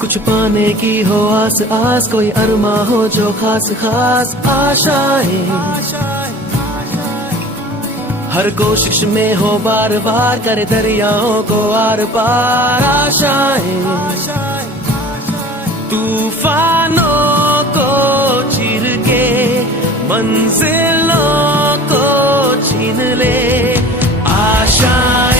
कुछ पाने की हो आस आस, कोई अरमा हो जो खास खास आशाएं, हर कोशिश में हो बार बार, करे दरियाओं को आर पार आशाएं, तूफानों को चीर के मंजिलों को छीन ले आशाएं।